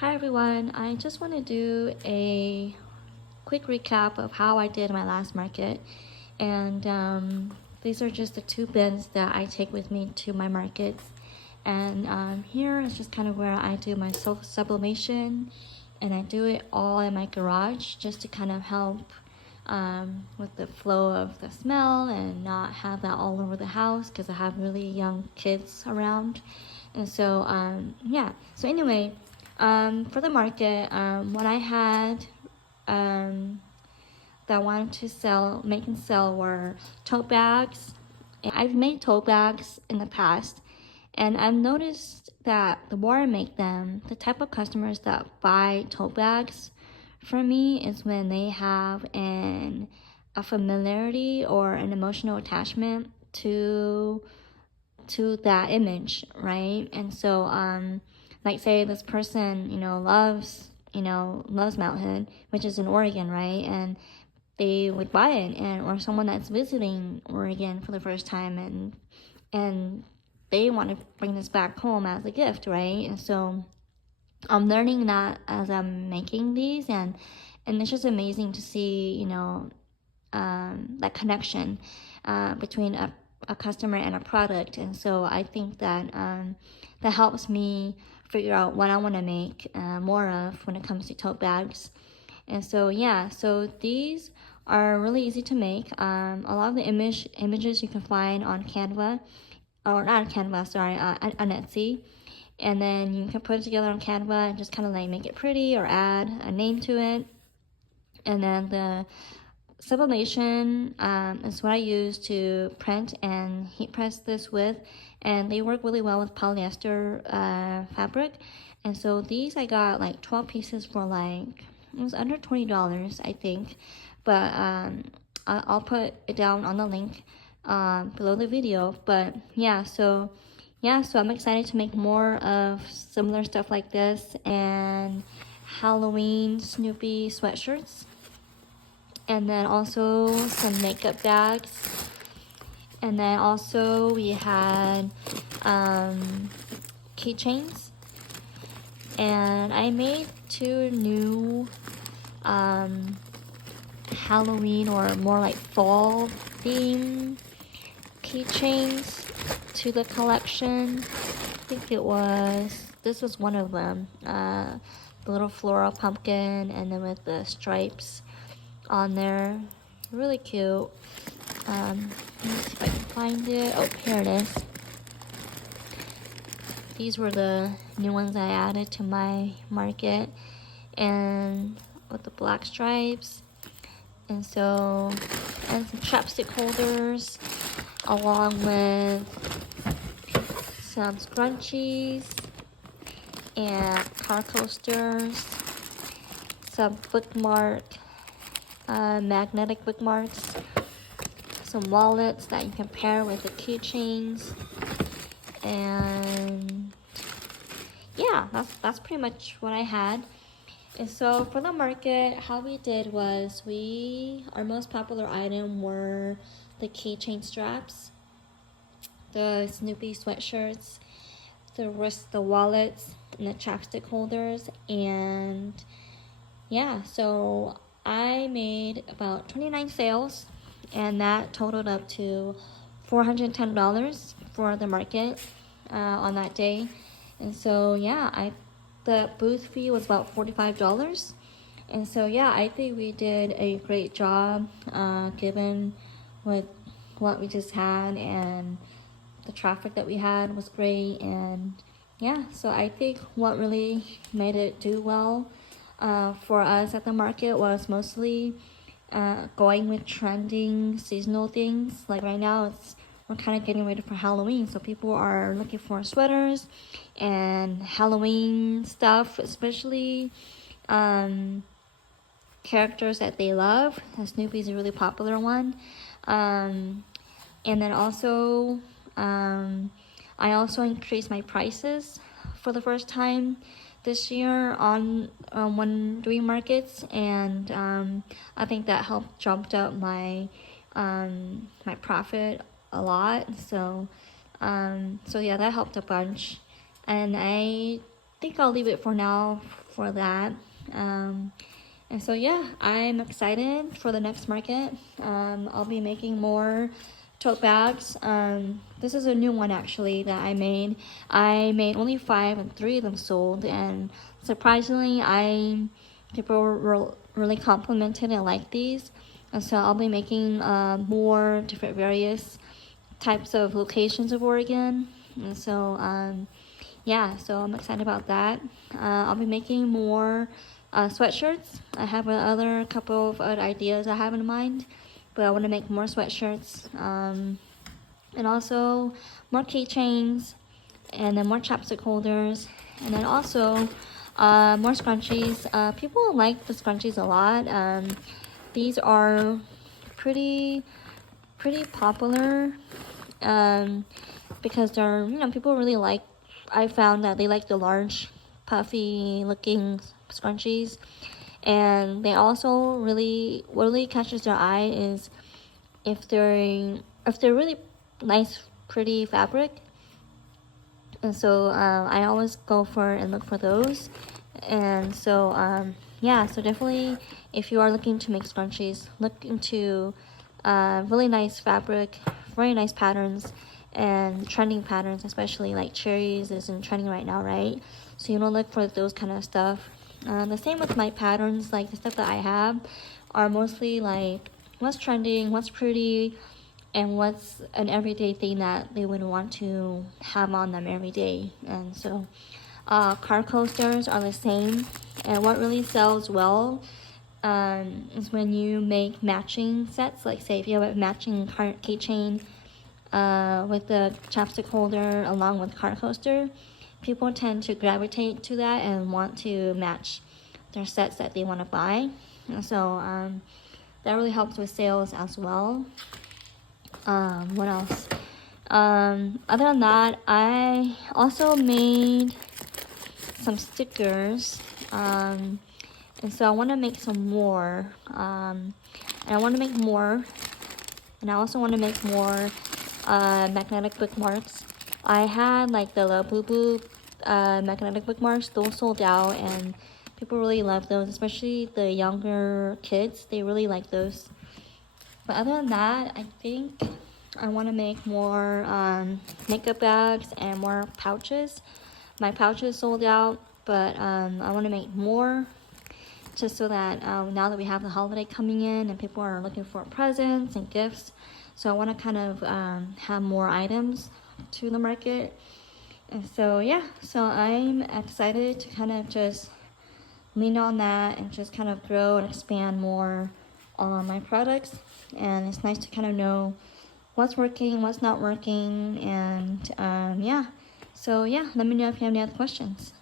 Hi everyone, I just want to do a quick recap of how I did my last market. And these are just the two bins that I take with me to my markets. And here is just kind of where I do my self sublimation, and I do it all in my garage just to kind of help with the flow of the smell and not have that all over the house because I have really young kids around. And so yeah, so anyway, for the market, what I had that I wanted to make and sell were tote bags. And I've made tote bags in the past, and I've noticed that the more I make them, the type of customers that buy tote bags from me is when they have a familiarity or an emotional attachment to that image, right? And so like say this person, loves Mount Hood, which is in Oregon, right? And they would buy it, and or someone that's visiting Oregon for the first time, and they want to bring this back home as a gift, right? And so I'm learning that as I'm making these, and it's just amazing to see, that connection between a customer and a product. And so I think that that helps me figure out what I want to make more of when it comes to tote bags. And so yeah, so these are really easy to make. A lot of the images you can find on Canva, or not on Canva, sorry, on Etsy. And then you can put it together on Canva and just kind of like make it pretty or add a name to it. And then the sublimation is what I use to print and heat press this with, and they work really well with polyester fabric. And so these I got like 12 pieces for like, it was under $20 I think, but I'll put it down on the link below the video. But yeah, so I'm excited to make more of similar stuff like this, and Halloween Snoopy sweatshirts, and then also some makeup bags. And then also we had keychains, and I made two new Halloween or more like fall theme keychains to the collection. I think this was one of them, the little floral pumpkin, and then with the stripes on there, really cute. Let me see if I can find it. Oh, here it is. These were the new ones I added to my market, and with the black stripes, and some chapstick holders, along with some scrunchies and car coasters, some magnetic bookmarks, some wallets that you can pair with the keychains, and yeah, that's pretty much what I had. And so for the market, how we did was our most popular item were the keychain straps, the Snoopy sweatshirts, the wallets, and the chapstick holders. And yeah, so I made about 29 sales, and that totaled up to $410 for the market on that day. And so yeah, the booth fee was about $45. And so yeah, I think we did a great job given with what we just had, and the traffic that we had was great. And yeah, so I think what really made it do well for us at the market was mostly going with trending seasonal things. Like right now, we're kind of getting ready for Halloween, so people are looking for sweaters and Halloween stuff, especially characters that they love. And Snoopy's a really popular one. And then also, I also increased my prices for the first time this year on when doing markets, and I think that helped jumped up my my profit a lot. So yeah, that helped a bunch, and I think I'll leave it for now for that. And so yeah, I'm excited for the next market. I'll be making more tote bags. This is a new one actually that I made. I made only 5 and 3 of them sold, and surprisingly, people were really complimented and liked these. And so I'll be making more different various types of locations of Oregon. And so yeah, so I'm excited about that. I'll be making more sweatshirts. I have another couple of other ideas I have in mind, but I want to make more sweatshirts, and also more keychains, and then more chapstick holders, and then also more scrunchies. People like the scrunchies a lot. These are pretty popular, because they're, people really like. I found that they like the large, puffy looking scrunchies, and they also what really catches their eye is if they're really nice, pretty fabric. And so I always go for and look for those. And so yeah, so definitely if you are looking to make scrunchies, look into really nice fabric, very nice patterns, and trending patterns, especially like cherries is in trending right now, right? So you want to look for those kind of stuff. The same with my patterns, like the stuff that I have are mostly like what's trending, what's pretty, and what's an everyday thing that they would want to have on them every day. And so car coasters are the same, and what really sells well is when you make matching sets. Like say if you have a matching keychain with the chapstick holder along with car coaster, people tend to gravitate to that and want to match their sets that they want to buy. And so that really helps with sales as well. What else? Other than that, I also made some stickers, and so I want to make some more, and I want to make more, and I also want to make more magnetic bookmarks. I had like the Boo Boo magnetic bookmarks. Those sold out, and people really love those, especially the younger kids. They really like those. But other than that, I think I want to make more makeup bags and more pouches. My pouches sold out, but I want to make more, just so that now that we have the holiday coming in and people are looking for presents and gifts, so I want to kind of have more items to the market. And so yeah, so I'm excited to kind of just lean on that and just kind of grow and expand more on my products. And it's nice to kind of know what's working, what's not working, and yeah. So yeah, let me know if you have any other questions.